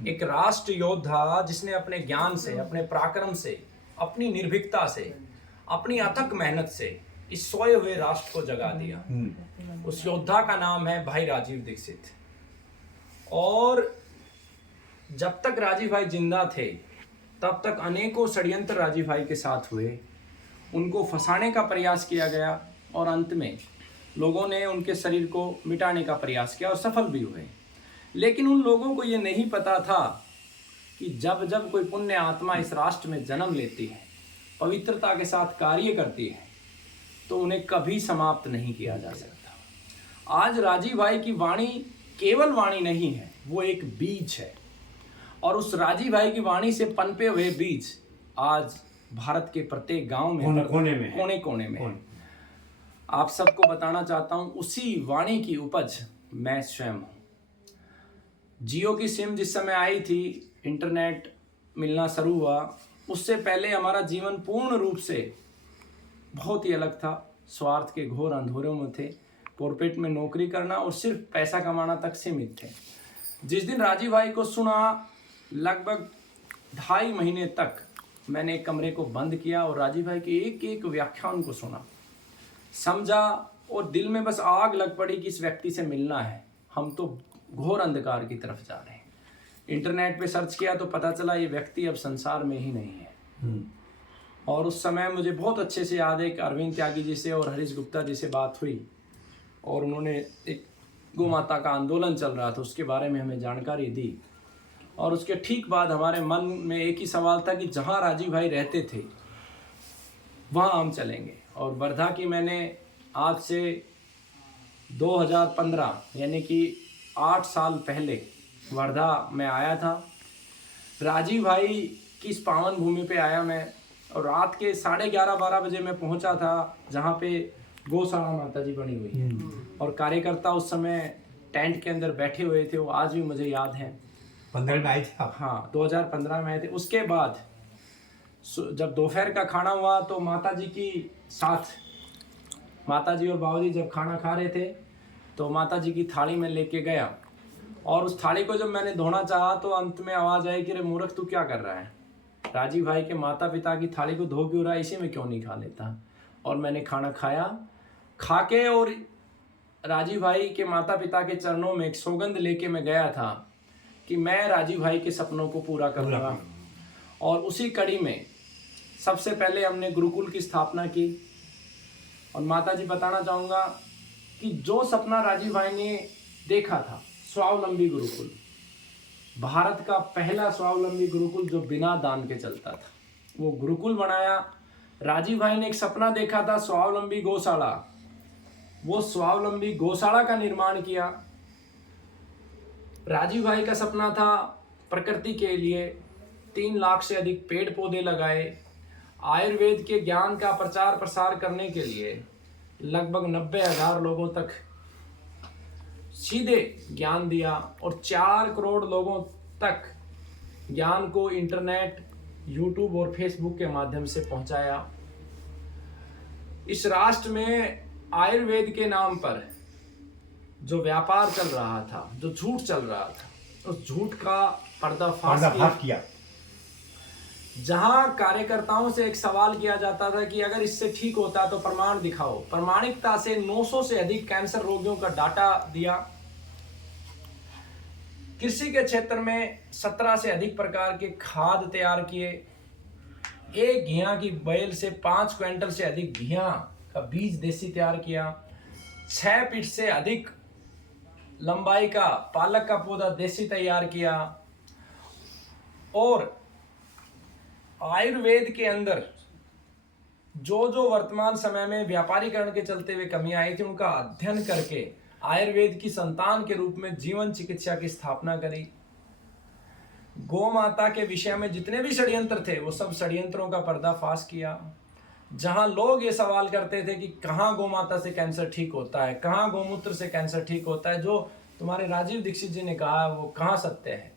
एक राष्ट्र योद्धा जिसने अपने ज्ञान से, अपने पराक्रम से, अपनी निर्भीकता से, अपनी अथक मेहनत से इस सोए हुए राष्ट्र को जगा दिया। उस योद्धा का नाम है भाई राजीव दीक्षित। और जब तक राजीव भाई जिंदा थे तब तक अनेकों षड्यंत्र राजीव भाई के साथ हुए, उनको फंसाने का प्रयास किया गया और अंत में लोगों ने उनके शरीर को मिटाने का प्रयास किया और सफल भी हुए। लेकिन उन लोगों को ये नहीं पता था कि जब जब कोई पुण्य आत्मा इस राष्ट्र में जन्म लेती है, पवित्रता के साथ कार्य करती है, तो उन्हें कभी समाप्त नहीं किया जा सकता। आज राजीव भाई की वाणी केवल वाणी नहीं है, वो एक बीज है। और उस राजीव भाई की वाणी से पनपे हुए बीज आज भारत के प्रत्येक गांव में, कोने कोने में आप सबको बताना चाहता हूं, उसी वाणी की उपज मैं स्वयं हूं। जियो की सिम जिस समय आई थी, इंटरनेट मिलना शुरू हुआ, उससे पहले हमारा जीवन पूर्ण रूप से बहुत ही अलग था। स्वार्थ के घोर अंधेरों में थे, कॉर्पोरेट में नौकरी करना और सिर्फ पैसा कमाना तक सीमित थे। जिस दिन राजीव भाई को सुना, लगभग 2.5 महीने तक मैंने एक कमरे को बंद किया और राजीव भाई के एक एक व्याख्यान को सुना, समझा, और दिल में बस आग लग पड़ी कि इस व्यक्ति से मिलना है, हम तो घोर अंधकार की तरफ जा रहे हैं। इंटरनेट पे सर्च किया तो पता चला ये व्यक्ति अब संसार में ही नहीं है। और उस समय मुझे बहुत अच्छे से याद है कि अरविंद त्यागी जी से और हरीश गुप्ता जी से बात हुई और उन्होंने एक गौ माता का आंदोलन चल रहा था, उसके बारे में हमें जानकारी दी। और उसके ठीक बाद हमारे मन में एक ही सवाल था कि जहाँ राजीव भाई रहते थे वहाँ हम चलेंगे। और वर्धा की मैंने आज से 2015 यानी कि 8 साल पहले वर्धा में आया था। राजीव भाई की इस पावन भूमि पे आया मैं, और रात के 11:30-12 बजे मैं पहुंचा था जहाँ पे गौशाला माता जी बनी हुई है, और कार्यकर्ता उस समय टेंट के अंदर बैठे हुए थे, वो आज भी मुझे याद है। 15 में आए थे आप? हाँ, 2015 में आए थे। उसके बाद जब दोपहर का खाना हुआ तो माता जी की साथ, माता जी और बाबूजी जब खाना खा रहे थे तो माता जी की थाली में लेके गया, और उस थाली को जब मैंने धोना चाहा तो अंत में आवाज़ आई कि रे मूर्ख तू क्या कर रहा है, राजीव भाई के माता पिता की थाली को धो क्यों रहा है, इसी में क्यों नहीं खा लेता। और मैंने खाना खाया, खा के और राजीव भाई के माता पिता के चरणों में एक सौगंध लेके मैं गया था कि मैं राजीव भाई के सपनों को पूरा करूँगा। और उसी कड़ी में सबसे पहले हमने गुरुकुल की स्थापना की। और माता जी बताना चाहूँगा कि जो सपना राजीव भाई ने देखा था, स्वावलंबी गुरुकुल, भारत का पहला स्वावलंबी गुरुकुल जो बिना दान के चलता था, वो गुरुकुल बनाया। राजीव भाई ने एक सपना देखा था, स्वावलंबी गौशाला, वो स्वावलंबी गौशाला का निर्माण किया। राजीव भाई का सपना था प्रकृति के लिए 3 लाख से अधिक पेड़ पौधे लगाए। आयुर्वेद के ज्ञान का प्रचार प्रसार करने के लिए लगभग 90,000 लोगों तक सीधे ज्ञान दिया, और 4 करोड़ लोगों तक ज्ञान को इंटरनेट, यूट्यूब और फेसबुक के माध्यम से पहुंचाया। इस राष्ट्र में आयुर्वेद के नाम पर जो व्यापार चल रहा था, जो झूठ चल रहा था, उस झूठ का पर्दाफाश किया। जहां कार्यकर्ताओं से एक सवाल किया जाता था कि अगर इससे ठीक होता तो प्रमाण दिखाओ, प्रमाणिकता से 900 से अधिक कैंसर रोगियों का डाटा दिया। कृषि के क्षेत्र में 17 से अधिक प्रकार के खाद तैयार किए। एक घिया की बैल से 5 क्विंटल से अधिक घिया का बीज देसी तैयार किया। 6 फीट से अधिक लंबाई का पालक का पौधा देसी तैयार किया। और आयुर्वेद के अंदर जो जो वर्तमान समय में व्यापारीकरण के चलते हुए कमी आई थी, उनका अध्ययन करके आयुर्वेद की संतान के रूप में जीवन चिकित्सा की स्थापना करी। गौ माता के विषय में जितने भी षड्यंत्र थे, वो सब षड्यंत्रों का पर्दाफाश किया। जहां लोग ये सवाल करते थे कि कहाँ गौ माता से कैंसर ठीक होता है, कहाँ गौमूत्र से कैंसर ठीक होता है, जो तुम्हारे राजीव दीक्षित जी ने कहा वो कहाँ सत्य है,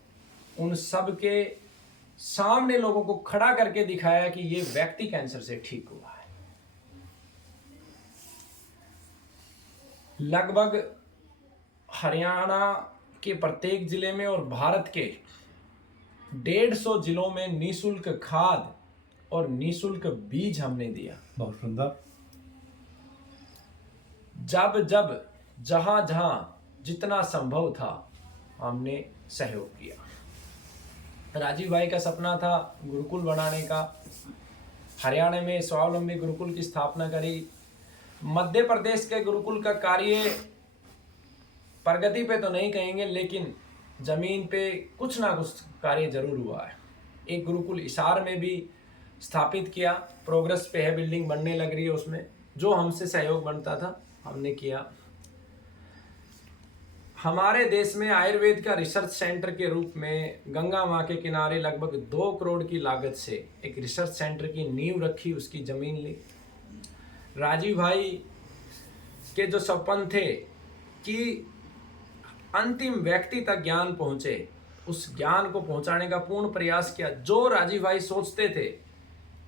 उन सब के सामने लोगों को खड़ा करके दिखाया कि ये व्यक्ति कैंसर से ठीक हुआ है। लगभग हरियाणा के प्रत्येक जिले में और भारत के 150 जिलों में निःशुल्क खाद और निःशुल्क बीज हमने दिया। बहुत सुंदर। जब जब जहां जहां जितना संभव था हमने सहयोग किया। राजीव भाई का सपना था गुरुकुल बनाने का। हरियाणा में स्वावलंबी गुरुकुल की स्थापना करी। मध्य प्रदेश के गुरुकुल का कार्य प्रगति पे तो नहीं कहेंगे, लेकिन जमीन पे कुछ ना कुछ कार्य जरूर हुआ है। एक गुरुकुल हिसार में भी स्थापित किया, प्रोग्रेस पे है, बिल्डिंग बनने लग रही है। उसमें जो हमसे सहयोग बनता था हमने किया। हमारे देश में आयुर्वेद का रिसर्च सेंटर के रूप में गंगा माँ के किनारे लगभग 2 करोड़ की लागत से एक रिसर्च सेंटर की नींव रखी, उसकी जमीन ली। राजीव भाई के जो सपन थे कि अंतिम व्यक्ति तक ज्ञान पहुंचे, उस ज्ञान को पहुंचाने का पूर्ण प्रयास किया। जो राजीव भाई सोचते थे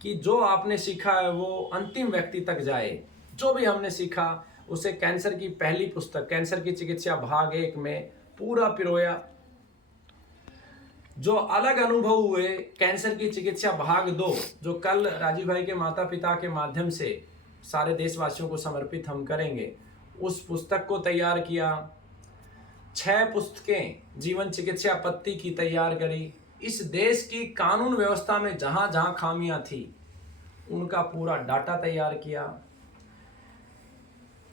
कि जो आपने सीखा है वो अंतिम व्यक्ति तक जाए, जो भी हमने सीखा उसे कैंसर की पहली पुस्तक कैंसर की चिकित्सा भाग 1 में पूरा पिरोया। जो अलग अनुभव हुए कैंसर की चिकित्सा भाग 2, जो कल राजीव भाई के माता पिता के माध्यम से सारे देशवासियों को समर्पित हम करेंगे, उस पुस्तक को तैयार किया। 6 पुस्तकें जीवन चिकित्सा पत्ती की तैयार करी। इस देश की कानून व्यवस्था में जहां जहां खामियां थी उनका पूरा डाटा तैयार किया।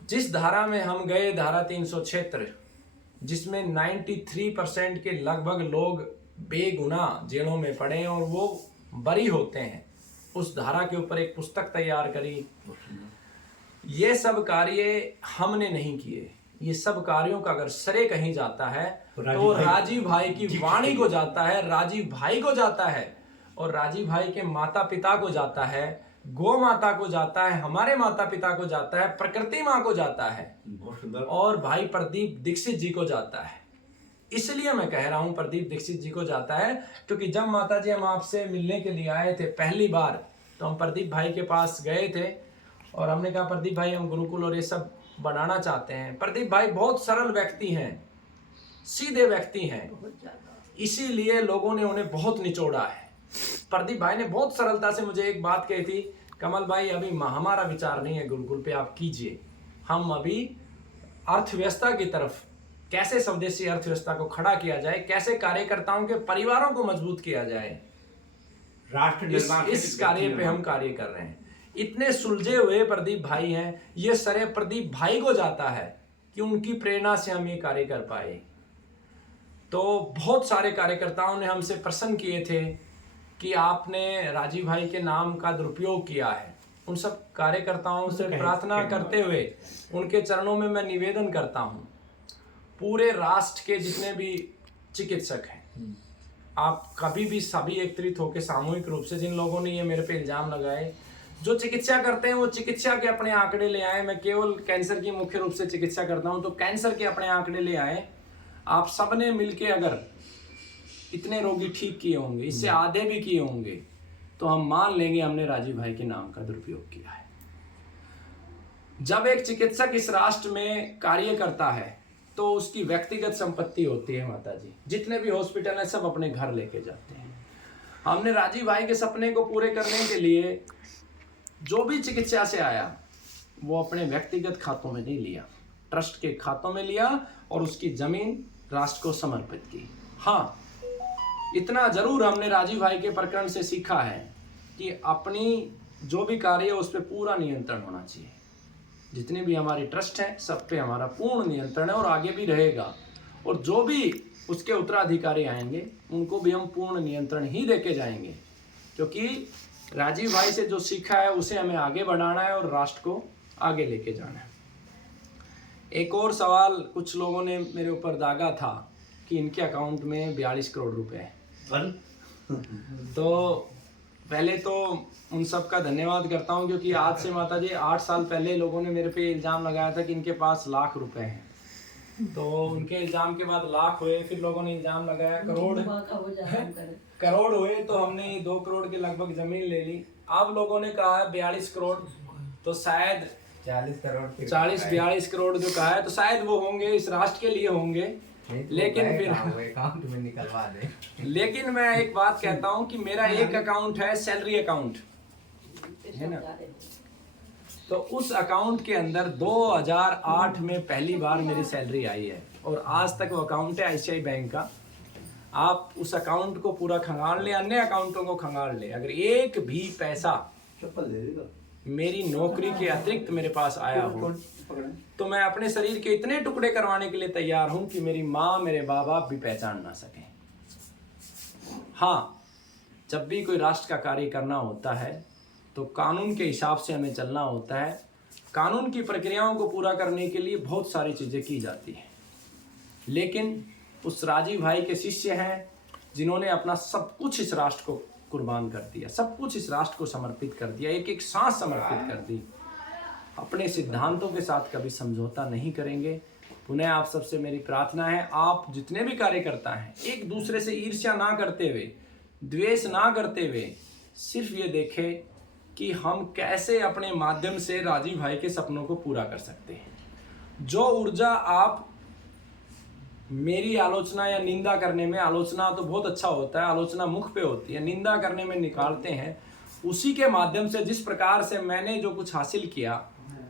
जिस धारा में हम गए, धारा 376, जिसमें 93% के लगभग लोग बेगुनाह जेलों में पड़े और वो बरी होते हैं, उस धारा के ऊपर एक पुस्तक तैयार करी। ये सब कार्य हमने नहीं किए। ये सब कार्यों का अगर श्रेय कहीं जाता है तो राजीव भाई की वाणी को जाता है, राजीव भाई को जाता है, और राजीव भाई के माता पिता को जाता है, गौ माता को जाता है, हमारे माता पिता को जाता है, प्रकृति माँ को जाता है, और भाई प्रदीप दीक्षित जी को जाता है। इसलिए मैं कह रहा हूं प्रदीप दीक्षित जी को जाता है, क्योंकि जब माता जी हम आपसे मिलने के लिए आए थे पहली बार, तो हम प्रदीप भाई के पास गए थे और हमने कहा प्रदीप भाई हम गुरुकुल और ये सब बनाना चाहते हैं। प्रदीप भाई बहुत सरल व्यक्ति हैं, सीधे व्यक्ति हैं, इसीलिए लोगों ने उन्हें बहुत निचोड़ा है। प्रदीप भाई ने बहुत सरलता से मुझे एक बात कही थी, कमल भाई अभी हमारा विचार नहीं है गुरुकुल पे, आप कीजिए। हम अभी अर्थव्यवस्था की तरफ, कैसे स्वदेशी अर्थव्यवस्था को खड़ा किया जाए, कैसे कार्यकर्ताओं के परिवारों को मजबूत किया जाए, राष्ट्र निर्माण इस कार्य पे हम कार्य कर रहे हैं। इतने सुलझे हुए प्रदीप भाई हैं, ये श्रेय प्रदीप भाई को जाता है कि उनकी प्रेरणा से हम ये कार्य कर पाए। तो बहुत सारे कार्यकर्ताओं ने हमसे प्रश्न किए थे कि आपने राजीव भाई के नाम का दुरुपयोग किया है। उन सब कार्यकर्ताओं से प्रार्थना करते हुए उनके चरणों में मैं निवेदन करता हूं, पूरे राष्ट्र के जितने भी चिकित्सक हैं, आप कभी भी सभी एकत्रित होकर सामूहिक रूप से, जिन लोगों ने ये मेरे पे इल्जाम लगाए, जो चिकित्सा करते हैं वो चिकित्सा के अपने आंकड़े ले आए। मैं केवल कैंसर की मुख्य रूप से चिकित्सा करता हूं, तो कैंसर के अपने आंकड़े ले आए। आप सबने मिलके अगर इतने रोगी ठीक किए होंगे, इससे आधे भी किए होंगे, तो हम मान लेंगे हमने राजीव भाई के नाम का दुरुपयोग किया है। जब एक चिकित्सक इस राष्ट्र में कार्य करता है तो उसकी व्यक्तिगत संपत्ति होती है माता जी। जितने भी हॉस्पिटल हैं सब अपने घर लेके जाते हैं। हमने राजीव भाई के सपने को पूरे करने के लिए जो भी चिकित्सा से आया वो अपने व्यक्तिगत खातों में नहीं लिया, ट्रस्ट के खातों में लिया और उसकी जमीन राष्ट्र को समर्पित की। हाँ, इतना जरूर हमने राजीव भाई के प्रकरण से सीखा है कि अपनी जो भी कार्य है उस पर पूरा नियंत्रण होना चाहिए। जितने भी हमारे ट्रस्ट हैं सब पे हमारा पूर्ण नियंत्रण है और आगे भी रहेगा, और जो भी उसके उत्तराधिकारी आएंगे उनको भी हम पूर्ण नियंत्रण ही देके जाएंगे, क्योंकि राजीव भाई से जो सीखा है उसे हमें आगे बढ़ाना है और राष्ट्र को आगे लेके जाना है। एक और सवाल कुछ लोगों ने मेरे ऊपर दागा था कि इनके अकाउंट में 42 करोड़ रुपए हैं। तो पहले तो उन सब का धन्यवाद करता हूं, क्योंकि आज से माता जी 8 साल पहले लोगों ने मेरे पे इल्ज़ाम लगाया था कि इनके पास लाख रुपए हैं। तो उनके इल्ज़ाम के बाद लाख हुए, फिर लोगों ने इल्ज़ाम लगाया करोड़ हुए, तो हमने 2 करोड़ के लगभग ज़मीन ले ली। अब लोगों ने कहा है 42 करोड़, तो शायद 40-42 करोड़ जो कहा है तो शायद वो होंगे, इस राष्ट्र के लिए होंगे। लेकिन फिर अकाउंट में निकलवा दे। लेकिन मैं एक बात कहता हूँ कि मेरा एक अकाउंट है सैलरी अकाउंट, है ना। तो उस अकाउंट के अंदर 2008 में पहली बार मेरी सैलरी आई है और आज तक वो अकाउंट है आईसीआई बैंक का। आप उस अकाउंट को पूरा खंगाल ले, अन्य अकाउंटों को खंगाल ले, अगर एक भी पैसा मेरी नौकरी के अतिरिक्त मेरे पास आया हो तो मैं अपने शरीर के इतने टुकड़े करवाने के लिए तैयार हूं कि मेरी माँ मेरे माँ बाप भी पहचान ना सके। हाँ, जब भी कोई राष्ट्र का कार्य करना होता है तो कानून के हिसाब से हमें चलना होता है। कानून की प्रक्रियाओं को पूरा करने के लिए बहुत सारी चीज़ें की जाती हैं, लेकिन उस राजीव भाई के शिष्य हैं जिन्होंने अपना सब कुछ इस राष्ट्र को कुर्बान कर दिया, सब कुछ इस राष्ट्र को समर्पित कर दिया, एक एक सांस समर्पित कर दी। अपने सिद्धांतों के साथ कभी समझौता नहीं करेंगे। पुनः आप सबसे मेरी प्रार्थना है, आप जितने भी कार्यकर्ता हैं एक दूसरे से ईर्ष्या ना करते हुए, द्वेष ना करते हुए, सिर्फ ये देखें कि हम कैसे अपने माध्यम से राजीव भाई के सपनों को पूरा कर सकते हैं। जो ऊर्जा आप मेरी आलोचना या निंदा करने में, आलोचना तो बहुत अच्छा होता है, आलोचना मुख पे होती है, निंदा करने में निकालते हैं, उसी के माध्यम से जिस प्रकार से मैंने जो कुछ हासिल किया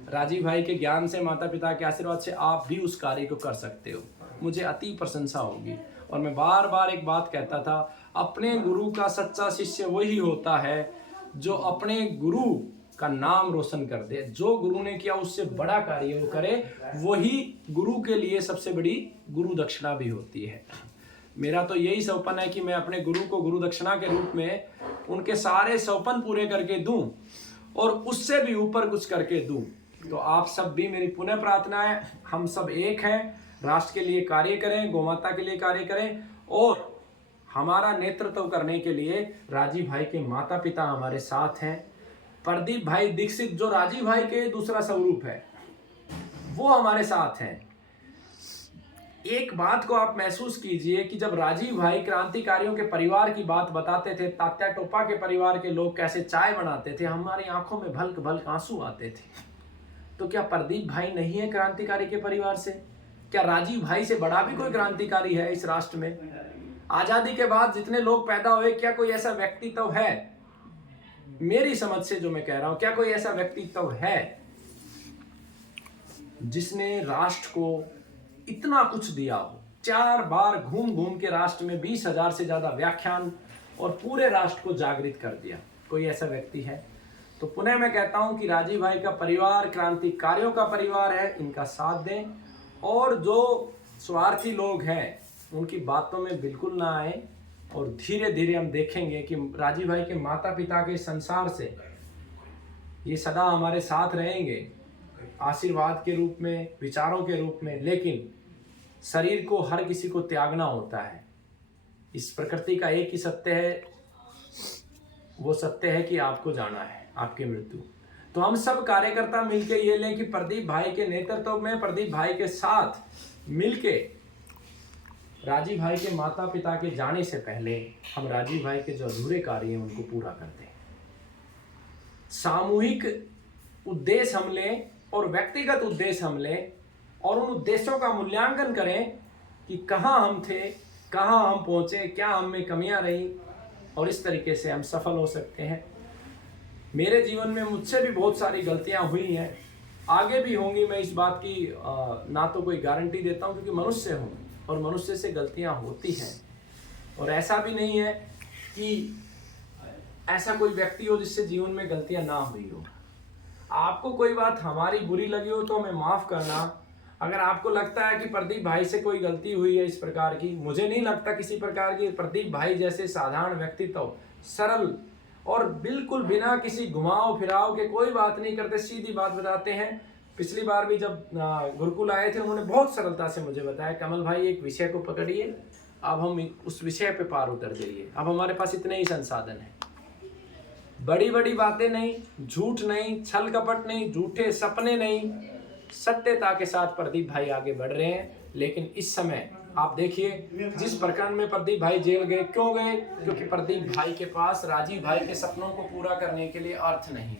राजीव भाई के ज्ञान से, माता पिता के आशीर्वाद से, आप भी उस कार्य को कर सकते हो। मुझे अति प्रशंसा होगी। और मैं बार बार एक बात कहता था, अपने गुरु का सच्चा शिष्य वही होता है जो अपने गुरु का नाम रोशन कर दे। जो गुरु ने किया उससे बड़ा कार्य वो करे, वही गुरु के लिए सबसे बड़ी गुरु दक्षिणा भी होती है। मेरा तो यही सपना है कि मैं अपने गुरु को गुरु दक्षिणा के रूप में उनके सारे सपन पूरे करके दूं और उससे भी ऊपर कुछ करके दूं। तो आप सब भी, मेरी पुनः प्रार्थना है, हम सब एक हैं, राष्ट्र के लिए कार्य करें, गौमाता के लिए कार्य करें और हमारा नेतृत्व करने के लिए राजीव भाई के माता पिता हमारे साथ हैं। प्रदीप भाई दीक्षित जो राजीव भाई के दूसरा स्वरूप है, वो हमारे साथ हैं। एक बात को आप महसूस कीजिए कि जब राजीव भाई क्रांतिकारियों के परिवार की बात बताते थे, तात्या टोपा के परिवार के लोग कैसे चाय बनाते थे, हमारी आंखों में भल्क भल्क आंसू आते थे। तो क्या प्रदीप भाई नहीं है क्रांतिकारी के परिवार से? क्या राजीव भाई से बड़ा भी कोई क्रांतिकारी है इस राष्ट्र में? आजादी के बाद जितने लोग पैदा हुए, क्या कोई ऐसा व्यक्तित्व है, मेरी समझ से जो मैं कह रहा हूं, क्या कोई ऐसा व्यक्तित्व है जिसने राष्ट्र को इतना कुछ दिया हो? 4 बार घूम घूम के राष्ट्र में 20,000 से ज्यादा व्याख्यान और पूरे राष्ट्र को जागृत कर दिया। कोई ऐसा व्यक्ति है? तो पुनः मैं कहता हूं कि राजीव भाई का परिवार क्रांतिकारियों का परिवार है, इनका साथ दें और जो स्वार्थी लोग हैं उनकी बातों में बिल्कुल ना आए। और धीरे धीरे हम देखेंगे कि राजीव भाई के माता पिता के संसार से ये सदा हमारे साथ रहेंगे, आशीर्वाद के रूप में, विचारों के रूप में। लेकिन शरीर को हर किसी को त्यागना होता है। इस प्रकृति का एक ही सत्य है, वो सत्य है कि आपको जाना है, आपकी मृत्यु। तो हम सब कार्यकर्ता मिलके ये लें कि प्रदीप भाई के नेतृत्व में, प्रदीप भाई के साथ मिलके राजीव भाई के माता पिता के जाने से पहले हम राजीव भाई के जो अधूरे कार्य हैं उनको पूरा कर दें। सामूहिक उद्देश्य हम लें और व्यक्तिगत उद्देश्य हम लें और उन उद्देश्यों का मूल्यांकन करें कि कहाँ हम थे, कहाँ हम पहुँचे, क्या हम में कमियाँ रही, और इस तरीके से हम सफल हो सकते हैं। मेरे जीवन में मुझसे भी बहुत सारी गलतियाँ हुई हैं, आगे भी होंगी। मैं इस बात की ना तो कोई गारंटी देता हूँ, क्योंकि मनुष्य हूँ और मनुष्य से गलतियाँ होती हैं। और ऐसा भी नहीं है कि ऐसा कोई व्यक्ति हो जिससे जीवन में गलतियाँ ना हुई हो। आपको कोई बात हमारी बुरी लगी हो तो हमें माफ़ करना। अगर आपको लगता है कि प्रदीप भाई से कोई गलती हुई है इस प्रकार की, मुझे नहीं लगता किसी प्रकार की। प्रदीप भाई जैसे साधारण व्यक्तित्व, सरल और बिल्कुल बिना किसी घुमाव फिराव के, कोई बात नहीं करते, सीधी बात बताते हैं। पिछली बार भी जब गुरुकुल आए थे, उन्होंने बहुत सरलता से मुझे बताया, कमल भाई एक विषय को पकड़िए, अब हम उस विषय पे पार उतर जाइए। अब हमारे पास इतने ही संसाधन हैं, बड़ी बड़ी बातें नहीं, झूठ नहीं, छल कपट नहीं, झूठे सपने नहीं, सत्यता के साथ प्रदीप भाई आगे बढ़ रहे हैं। लेकिन इस समय आप देखिए, जिस प्रकरण में प्रदीप भाई जेल गए, क्यों गए? क्योंकि प्रदीप भाई के पास राजीव भाई के सपनों को पूरा करने के लिए अर्थ नहीं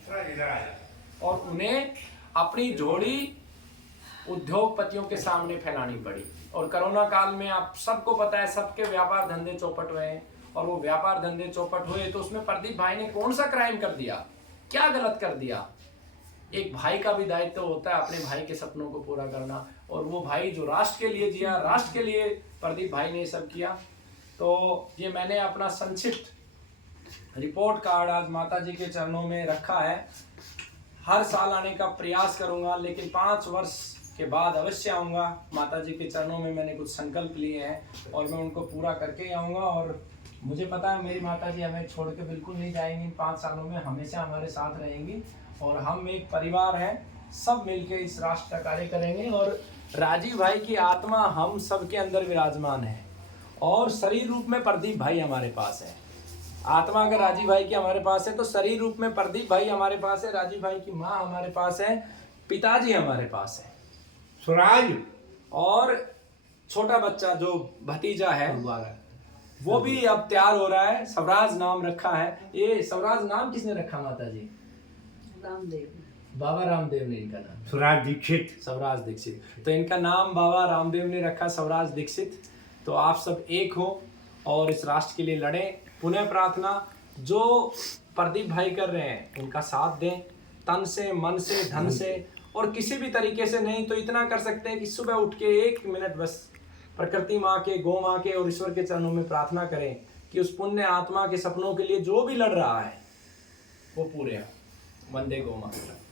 और उन्हें अपनी झोली उद्योगपतियों के सामने फैलानी पड़ी। और कोरोना काल में आप सबको पता है सबके व्यापार धंधे चौपट हुए हैं, और वो व्यापार धंधे चौपट हुए तो उसमें प्रदीप भाई ने कौन सा क्राइम कर दिया, क्या गलत कर दिया। एक भाई का भी दायित्व होता है अपने भाई के सपनों को पूरा करना, और वो भाई जो राष्ट्र के लिए जिया, राष्ट्र के लिए प्रदीप भाई ने ये सब किया। तो ये मैंने अपना संक्षिप्त रिपोर्ट कार्ड आज माता जी के चरणों में रखा है। हर साल आने का प्रयास करूंगा, लेकिन 5 वर्ष के बाद अवश्य आऊँगा। माता जी के चरणों में मैंने कुछ संकल्प लिए हैं और मैं उनको पूरा करके ही आऊँगा। और मुझे पता है मेरी माता जी हमें छोड़ के बिल्कुल नहीं जाएंगी, 5 सालों में हमेशा हमारे साथ रहेंगी। और हम एक परिवार हैं, सब मिलके इस राष्ट्र का कार्य करेंगे। और राजीव भाई की आत्मा हम सब के अंदर विराजमान है, और शरीर रूप में प्रदीप भाई हमारे पास है। आत्मा अगर राजीव भाई की हमारे पास है तो शरीर रूप में प्रदीप भाई हमारे पास है, राजीव भाई की माँ हमारे पास है, पिताजी हमारे पास है, स्वराज और छोटा बच्चा जो भतीजा है वो भी अब तैयार हो रहा है। स्वराज नाम रखा है। ये स्वराज नाम किसने रखा माता जी? रामदेव। बाबा रामदेव ने इनका नाम, स्वराज दीक्षित। स्वराज दीक्षित। तो इनका नाम बाबा रामदेव ने रखा, स्वराज दीक्षित। तो आप सब एक हो और इस राष्ट्र के लिए लड़ें। पुनः प्रार्थना, जो प्रदीप भाई कर रहे हैं उनका साथ दें, तन से, मन से, धन से, और किसी भी तरीके से नहीं तो इतना कर सकते हैं कि सुबह उठ के 1 मिनट बस प्रकृति माँ के, गौ माँ के और ईश्वर के चरणों में प्रार्थना करें कि उस पुण्य आत्मा के सपनों के लिए जो भी लड़ रहा है वो पूरे हो। वंदे गौ मातरम।